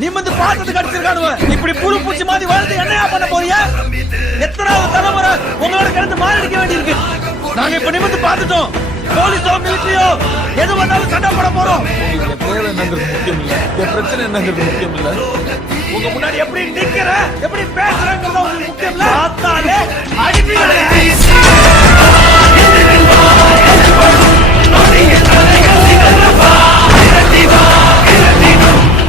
நிமிந்து பார்த்தது கடிச்சிருக்கானுவ. இப்படி புழு பூச்சி மாதிரி வாழ்ந்து என்னையா பண்ண போறீங்க? எத்தனாவது தலைமுறை உங்களோட கிடந்து மாரடிக்க வேண்டியிருக்கு. நாங்க இப்ப நிமிந்து பார்த்துட்டோம். போலீஸோ மிலிட்டரியோ எது வந்தாலும் சண்டை போட போறோம். தேவை என்னங்கிறது முக்கியம் இல்ல, என் பிரச்சனை என்னங்கிறது முக்கியம் இல்ல. உங்க முன்னாடி எப்படி நிக்கிற எப்படி பேசுறேங்கிறது உங்களுக்கு முக்கியம் இல்ல. பார்த்தாலே அடிப்பீங்களே.